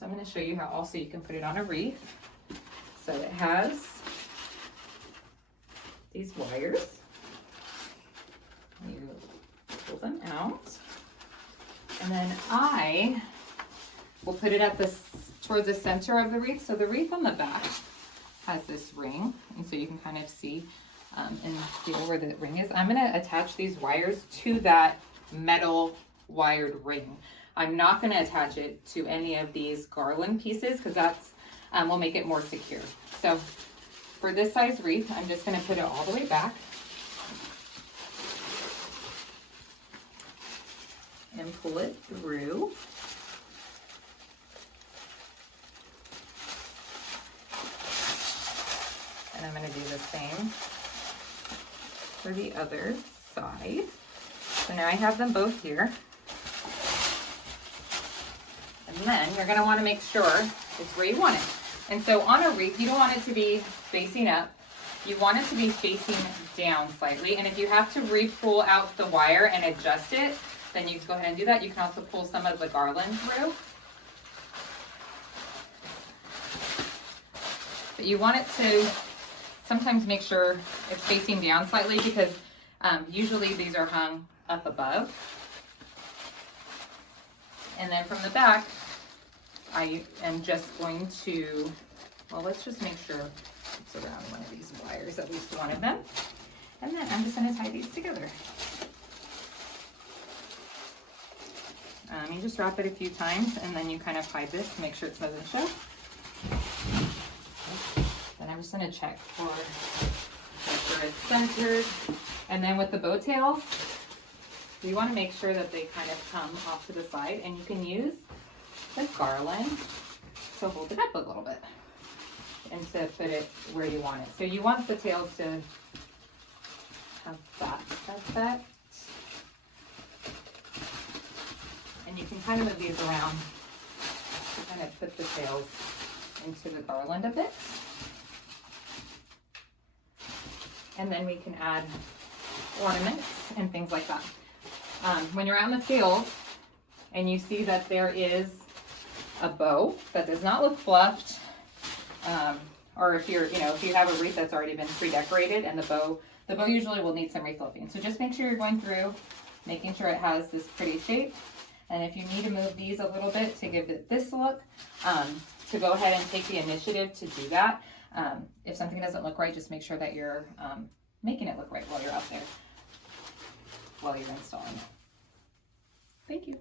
So I'm going to show you how also you can put it on a wreath. So it has these wires. You pull them out. And then I will put it at towards the center of the wreath. So the wreath on the back has this ring, and so you can kind of see and feel where the ring is. I'm going to attach these wires to that metal wired ring. I'm not going to attach it to any of these garland pieces because that's will make it more secure. So for this size wreath, I'm just going to put it all the way back and pull it through. And I'm going to do the same for the other side. So now I have them both here. And then you're going to want to make sure it's where you want it. And so on a wreath, you don't want it to be facing up. You want it to be facing down slightly. And if you have to re-pull out the wire and adjust it, then you go ahead and do that. You can also pull some of the garland through. But you want it to sometimes make sure it's facing down slightly because usually these are hung up above. And then from the back, I am just going to, well, let's just make sure it's around one of these wires, at least one of them. And then I'm just going to tie these together. You just wrap it a few times and then you kind of hide this to make sure it doesn't show. Then I'm just going to check for make sure it's centered. And then with the bow tails, you want to make sure that they kind of come off to the side, and you can use the garland to hold it up a little bit and to put it where you want it. So you want the tails to have that effect. And you can kind of move these around to kind of put the tails into the garland a bit. And then we can add ornaments and things like that. When you're out in the field and you see that there is a bow that does not look fluffed, or if you have a wreath that's already been pre-decorated and the bow usually will need some refluffing. So just make sure you're going through, making sure it has this pretty shape. And if you need to move these a little bit to give it this look, to go ahead and take the initiative to do that. If something doesn't look right, just make sure that you're making it look right while you're out there, while you're installing it. Thank you.